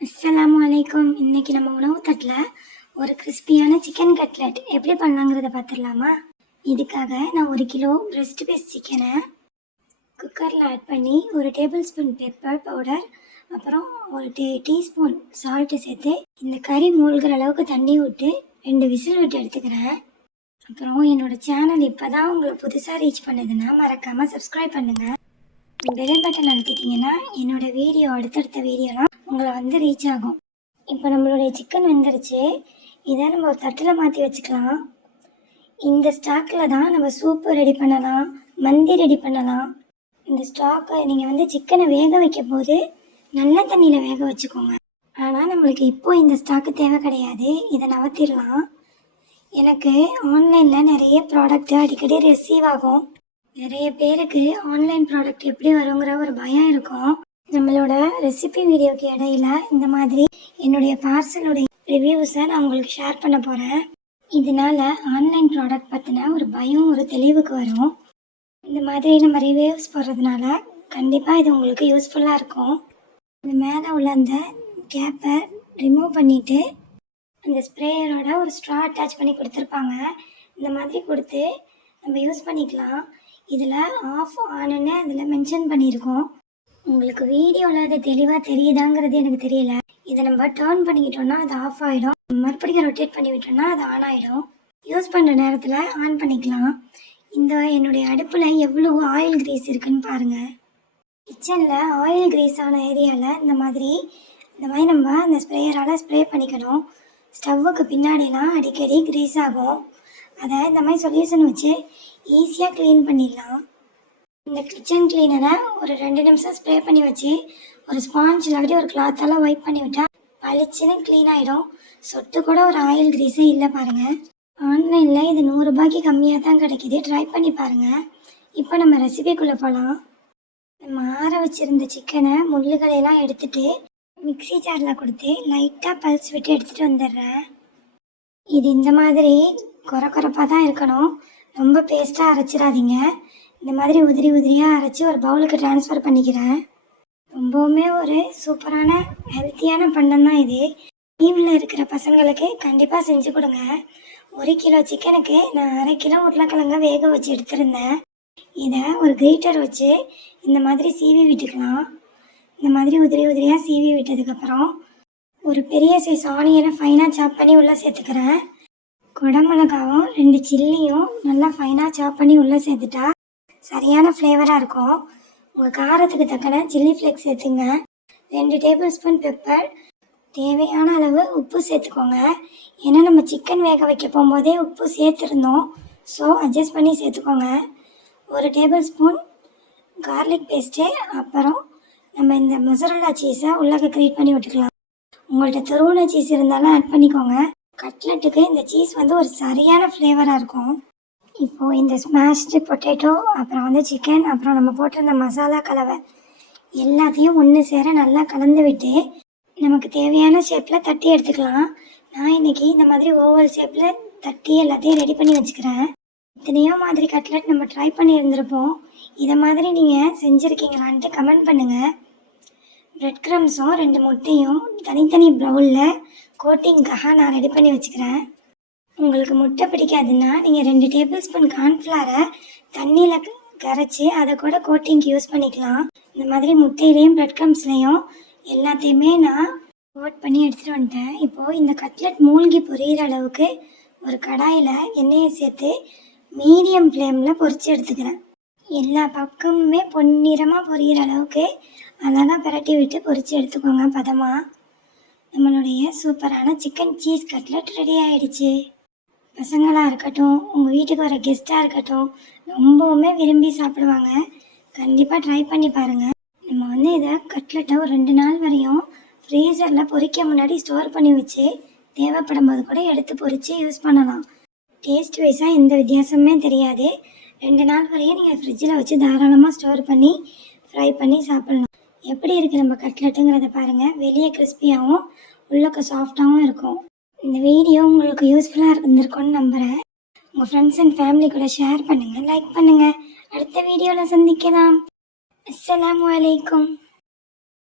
அஸ்ஸலாமு அலைக்கும். இன்னைக்கு நம்ம உணவு தட்டில் ஒரு கிறிஸ்பியான சிக்கன் கட்லெட் எப்படி பண்ணலாங்கிறத பார்த்துடலாமா? இதுக்காக நான் 1 கிலோ பிரெஸ்ட் பீஸ் சிக்கனை குக்கரில் ஆட் பண்ணி 1 டேபிள் ஸ்பூன் பெப்பர் பவுடர், அப்புறம் 1 டீஸ்பூன் சால்ட்டு சேர்த்து இந்த கறி மூழ்கிற அளவுக்கு தண்ணி விட்டு 2 விசில் விட்டு எடுத்துக்கிறேன். அப்புறம் என்னோடய சேனல் இப்போ தான் உங்களை புதுசாக ரீச் பண்ணுதுன்னா மறக்காமல் சப்ஸ்கிரைப் பண்ணுங்கள். பெல் பட்டன் அழுத்திட்டிங்கன்னா என்னோடய வீடியோ அடுத்தடுத்த வீடியோலாம் உங்களை ரீச் ஆகும். இப்போ நம்மளுடைய சிக்கன் வெந்துருச்சு. இதை நம்ம ஒரு தட்டில் மாற்றி வச்சுக்கலாம். இந்த ஸ்டாக்கில் தான் நம்ம சூப்பு ரெடி பண்ணலாம், மந்தி ரெடி பண்ணலாம். இந்த ஸ்டாக்கை நீங்கள் சிக்கனை வேக வைக்கும் போது நல்ல தண்ணியில் வேக வச்சுக்கோங்க. ஆனால் நம்மளுக்கு இப்போது இந்த ஸ்டாக்கு தேவை கிடையாது. இதை நவத்திடலாம். எனக்கு ஆன்லைனில் நிறைய ப்ராடக்ட்டு அடிக்கடி ரிசீவ் ஆகும். நிறைய பேருக்கு ஆன்லைன் ப்ராடக்ட் எப்படி வருங்கிற ஒரு பயம் இருக்கும். நம்மளோட ரெசிபி வீடியோக்கு இடையில இந்த மாதிரி என்னுடைய பார்சலுடைய ரிவ்யூஸை நான் உங்களுக்கு ஷேர் பண்ண போகிறேன். இதனால் ஆன்லைன் ப்ராடக்ட் பற்றின ஒரு பயம் ஒரு தெளிவுக்கு வரும். இந்த மாதிரி நம்ம ரிவ்யூஸ் போடுறதுனால கண்டிப்பாக இது உங்களுக்கு யூஸ்ஃபுல்லாக இருக்கும். இந்த மேலே உள்ள அந்த கேப்பை ரிமூவ் பண்ணிவிட்டு அந்த ஸ்ப்ரேயரோட ஒரு ஸ்ட்ரா அட்டாச் பண்ணி கொடுத்துருப்பாங்க. இந்த மாதிரி கொடுத்து நம்ம யூஸ் பண்ணிக்கலாம். இதில் ஆஃப் ஆனுன்னு அதில் மென்ஷன் பண்ணியிருக்கோம். உங்களுக்கு வீடியோவில் அது தெளிவாக தெரியுதாங்கிறது எனக்கு தெரியல. இதை நம்ம டேர்ன் பண்ணிக்கிட்டோம்னா அது ஆஃப் ஆகிடும். மறுபடியும் ரொட்டேட் பண்ணி விட்டோம்னா அது ஆன் ஆகிடும். யூஸ் பண்ணுற நேரத்தில் ஆன் பண்ணிக்கலாம். என்னுடைய அடுப்பில் எவ்வளோ ஆயில் கிரீஸ் இருக்குன்னு பாருங்கள். கிச்சனில் ஆயில் கிரீஸ் ஆன ஏரியாவில் இந்த மாதிரி நம்ம அந்த ஸ்ப்ரேயரால் ஸ்ப்ரே பண்ணிக்கணும். ஸ்டவ்வுக்கு பின்னாடிலாம் அடிக்கடி கிரீஸ் ஆகும். அதை இந்த மாதிரி சொல்யூஷன் வச்சு ஈஸியாக க்ளீன் பண்ணிடலாம். இந்த கிச்சன் கிளீனரை ஒரு 2 நிமிஷம் ஸ்ப்ரே பண்ணி வச்சு ஒரு ஸ்பாஞ்ச் இல்லாட்டி ஒரு கிளாத்தால் வைப் பண்ணி விட்டால் பளிச்சுன்னு க்ளீன் ஆகிடும். சொட்டு கூட ஒரு ஆயில் கிரீஸே இல்லை பாருங்கள். ஆன்லைனில் இது 100 ரூபாய்க்கு கம்மியாக தான் கிடைக்கிது. ட்ரை பண்ணி பாருங்கள். இப்போ நம்ம ரெசிபிக்குள்ளே போகலாம். நம்ம ஆற வச்சுருந்த சிக்கனை முள்ளுகளையெல்லாம் எடுத்துகிட்டு மிக்ஸி ஜாரில் கொடுத்து லைட்டாக பல்ஸ் விட்டு எடுத்துகிட்டு வந்துடுறேன். இது இந்த மாதிரி கொரப்பாக தான் இருக்கணும். ரொம்ப பேஸ்ட்டாக அரைச்சிடாதீங்க. இந்த மாதிரி உதிரியாக அரைச்சி ஒரு பவுலுக்கு ட்ரான்ஸ்ஃபர் பண்ணிக்கிறேன். ரொம்பவுமே ஒரு சூப்பரான ஹெல்த்தியான பண்டம் தான் இது. லீவில் இருக்கிற பசங்களுக்கு கண்டிப்பாக செஞ்சு கொடுங்க. 1 கிலோ சிக்கனுக்கு நான் 1/2 கிலோ உருளைக்கிழங்க வேக வச்சு எடுத்திருந்தேன். இதை ஒரு கிரீட்டர் வச்சு இந்த மாதிரி சீவி விட்டுக்கலாம். இந்த மாதிரி உதிரியாக சீவி விட்டதுக்கப்புறம் ஒரு பெரிய சைஸ் ஆனியனை ஃபைனாக சாப் பண்ணி உள்ளே சேர்த்துக்கிறேன். குடமிளகாவும் 2 சில்லியும் நல்லா ஃபைனாக சாப் பண்ணி உள்ளே சேர்த்துட்டா சரியான ஃப்ளேவராக இருக்கும். உங்கள் காரத்துக்கு தக்கன சில்லி ஃப்ளேக்ஸ் சேர்த்துங்க. 2 டேபிள் ஸ்பூன் பெப்பர், தேவையான அளவு உப்பு சேர்த்துக்கோங்க. ஏன்னா நம்ம சிக்கன் வேக வைக்க போகும்போதே உப்பு சேர்த்துருந்தோம். ஸோ அட்ஜஸ்ட் பண்ணி சேர்த்துக்கோங்க. 1 டேபிள் ஸ்பூன் கார்லிக் பேஸ்ட்டு, அப்புறம் நம்ம இந்த மொசரல்லா சீஸை உள்ளே க்ரியேட் பண்ணி விட்டுக்கலாம். உங்கள்கிட்ட துருவன சீஸ் இருந்தாலும் ஆட் பண்ணிக்கோங்க. கட்லெட்டுக்கு இந்த சீஸ் ஒரு சரியான ஃப்ளேவராக இருக்கும். இப்போது இந்த ஸ்மாஷ்டு பொட்டேட்டோ, அப்புறம் சிக்கன், அப்புறம் நம்ம போட்டிருந்த மசாலா கலவை எல்லாத்தையும் ஒன்று சேர நல்லா கலந்து விட்டு நமக்கு தேவையான ஷேப்பில் தட்டி எடுத்துக்கலாம். நான் இன்றைக்கி இந்த மாதிரி ஓவல் ஷேப்பில் தட்டி எல்லாத்தையும் ரெடி பண்ணி வச்சுக்கிறேன். இத்தனையோ மாதிரி கட்லெட் நம்ம ட்ரை பண்ணி இருந்திருப்போம். இதை மாதிரி நீங்கள் செஞ்சுருக்கீங்களான்ட்டு கமெண்ட் பண்ணுங்கள். ப்ரெட் க்ரம்ஸும் 2 முட்டையும் தனித்தனி ப்ரௌலில் கோட்டிங்காக நான் ரெடி பண்ணி வச்சுக்கிறேன். உங்களுக்கு முட்டை பிடிக்காதுன்னா நீங்கள் 2 டேபிள் ஸ்பூன் கார்ன்ஃப்ளவரை தண்ணியில் கரைச்சி அதை கூட கோட்டிங்க்கு யூஸ் பண்ணிக்கலாம். இந்த மாதிரி முட்டையிலையும் ப்ரெட் க்ரம்ஸ்லையும் எல்லாத்தையுமே நான் கோட் பண்ணி எடுத்துகிட்டு வந்துட்டேன். இப்போது இந்த கட்லெட் மூழ்கி பொரியிற அளவுக்கு ஒரு கடாயில் எண்ணெயை சேர்த்து மீடியம் ஃப்ளேமில் பொரித்து எடுத்துக்கிறேன். எல்லா பக்கமுமே பொன்னிறமாக பொரியிற அளவுக்கு அழகாக பிரட்டி விட்டு பொரித்து எடுத்துக்கோங்க பதமாக. நம்மளுடைய சூப்பரான சிக்கன் சீஸ் கட்லெட் ரெடி ஆகிடுச்சு. பசங்களாக இருக்கட்டும், உங்கள் வீட்டுக்கு வர கெஸ்ட்டாக இருக்கட்டும், ரொம்பவுமே விரும்பி சாப்பிடுவாங்க. கண்டிப்பாக ட்ரை பண்ணி பாருங்கள். நம்ம இதை கட்லெட்டை ஒரு 2 நாள் வரையும் ஃப்ரீசரில் பொரிக்க முன்னாடி ஸ்டோர் பண்ணி வச்சு தேவைப்படும் போது கூட எடுத்து பொரித்து யூஸ் பண்ணலாம். டேஸ்ட் வைஸாக எந்த வித்தியாசமே தெரியாது. 2 நாள் வரையும் நீங்கள் ஃப்ரிட்ஜில் வச்சு தாராளமாக ஸ்டோர் பண்ணி ஃப்ரை பண்ணி சாப்பிட்லாம். எப்படி இருக்குது நம்ம கட்லெட்டுங்கிறத பாருங்கள். வெளியே கிறிஸ்பியாகவும் உள்ளக்க சாஃப்டாகவும் இருக்கும். இந்த வீடியோ உங்களுக்கு யூஸ்ஃபுல்லாக இருந்திருக்கும்னு நம்புகிறேன். உங்கள் ஃப்ரெண்ட்ஸ் அண்ட் ஃபேமிலி கூட ஷேர் பண்ணுங்கள், லைக் பண்ணுங்கள். அடுத்த வீடியோவில் சந்திக்கலாம். அஸ்ஸலாமு அலைக்கும்.